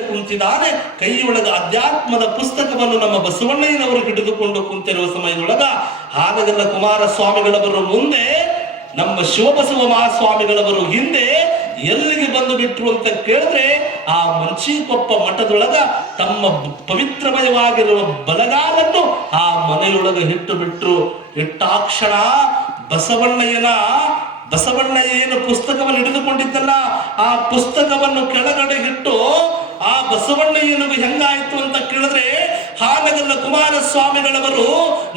ಕುಂತಿದ್ದಾನೆ ಕೈಯೊಳಗ ಅಧ್ಯಾತ್ಮದ ಪುಸ್ತಕವನ್ನು ನಮ್ಮ ಬಸವಣ್ಣಯ್ಯನವರು ಹಿಡಿದುಕೊಂಡು ಕುಂತಿರುವ ಸಮಯದೊಳಗ ಹಾನಗಲ್ಲ ಕುಮಾರಸ್ವಾಮಿಗಳವರು ಮುಂದೆ, ನಮ್ಮ ಶಿವಬಸವ ಮಹಾಸ್ವಾಮಿಗಳವರು ಹಿಂದೆ ಎಲ್ಲಿಗೆ ಬಂದು ಬಿಟ್ರು ಅಂತ ಕೇಳಿದ್ರೆ ಆ ಮಂಚಿಕೊಪ್ಪ ಮಠದೊಳಗ ತಮ್ಮ ಪವಿತ್ರಮಯವಾಗಿರುವ ಬಲಗಾಲನ್ನು ಆ ಮನೆಯೊಳಗೆ ಹಿಟ್ಟು ಬಿಟ್ರು. ಇಟ್ಟಾಕ್ಷಣ ಬಸವಣ್ಣಯ್ಯನ ಬಸವಣ್ಣ ಏನು ಪುಸ್ತಕವನ್ನು ಹಿಡಿದುಕೊಂಡಿದ್ದಲ್ಲ, ಆ ಪುಸ್ತಕವನ್ನು ಕೆಳಗಡೆ ಇಟ್ಟು ಆ ಬಸವಣ್ಣಯ್ಯನಿಗೆ ಹೆಂಗಾಯ್ತು ಅಂತ ಕೇಳಿದ್ರೆ ಹಾನಗಲ್ಲ ಕುಮಾರಸ್ವಾಮಿಗಳವರು,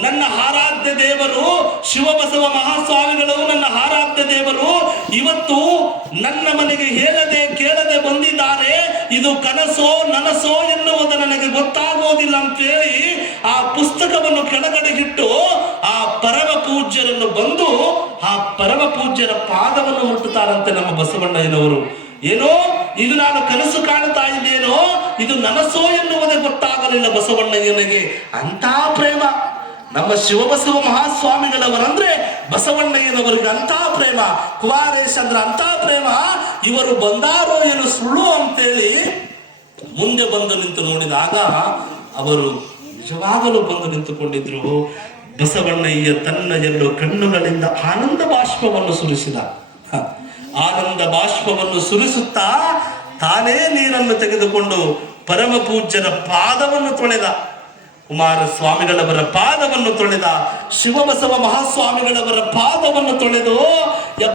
ನನ್ನ ಆರಾಧ್ಯ ದೇವರು, ಶಿವಬಸವ ಮಹಾಸ್ವಾಮಿಗಳು, ನನ್ನ ಆರಾಧ್ಯ ದೇವರು, ಇವತ್ತು ನನ್ನ ಮನೆಗೆ ಹೇಳದೆ ಕೇಳದೆ ಬಂದಿದ್ದಾರೆ. ಇದು ಕನಸೋ ನನಸೋ ಎನ್ನುವುದು ನನಗೆ ಗೊತ್ತಾಗೋದಿಲ್ಲ ಅಂತೇಳಿ ಆ ಪುಸ್ತಕವನ್ನು ಕೆಳಗಡೆ ಇಟ್ಟು ಆ ಪರಮ ಪೂಜ್ಯರನ್ನು ಬಂದು ಆ ಪರಮ ಪೂಜ್ಯರ ಪಾದವನ್ನು ಮುಟ್ಟುತ್ತಾರಂತೆ ನಮ್ಮ ಬಸವಣ್ಣಯ್ಯನವರು ಏನೋ ಇದು ನಾನು ಕನಸು ಕಾಣ್ತಾ ಇದು ನನಸೋ ಎನ್ನುವುದೇ ಗೊತ್ತಾಗಲಿಲ್ಲ ಬಸವಣ್ಣಯ್ಯನಿಗೆ ಅಂತ ಪ್ರೇಮ. ನಮ್ಮ ಶಿವಬಸವ ಮಹಾಸ್ವಾಮಿಗಳವರಂದ್ರೆ ಬಸವಣ್ಣಯ್ಯನವರಿಗೆ ಅಂತ ಪ್ರೇಮ. ಕುಮಾರೇಶ್ ಅಂದ್ರೆ ಅಂತ ಪ್ರೇಮ. ಇವರು ಬಂದಾರೋ ಏನು ಸುಳ್ಳು ಅಂತೇಳಿ ಮುಂದೆ ಬಂದು ನಿಂತು ನೋಡಿದಾಗ ಅವರು ನಿಜವಾಗಲೂ ಬಂದು ನಿಂತುಕೊಂಡಿದ್ರು. ಬಸವಣ್ಣಯ್ಯ ತನ್ನ ಎರಡು ಕಣ್ಣುಗಳಿಂದ ಆನಂದ ಬಾಷ್ಪವನ್ನು ಸುರಿಸಿದ. ಆನಂದ ಬಾಷ್ಪವನ್ನು ಸುರಿಸುತ್ತಾ ತಾನೇ ನೀರನ್ನು ತೆಗೆದುಕೊಂಡು ಪರಮ ಪೂಜ್ಯರ ಪಾದವನ್ನು ತೊಳೆದ. ಕುಮಾರ ಸ್ವಾಮಿಗಳವರ ಪಾದವನ್ನು ತೊಳೆದ. ಶಿವಬಸವ ಮಹಾಸ್ವಾಮಿಗಳವರ ಪಾದವನ್ನು ತೊಳೆದು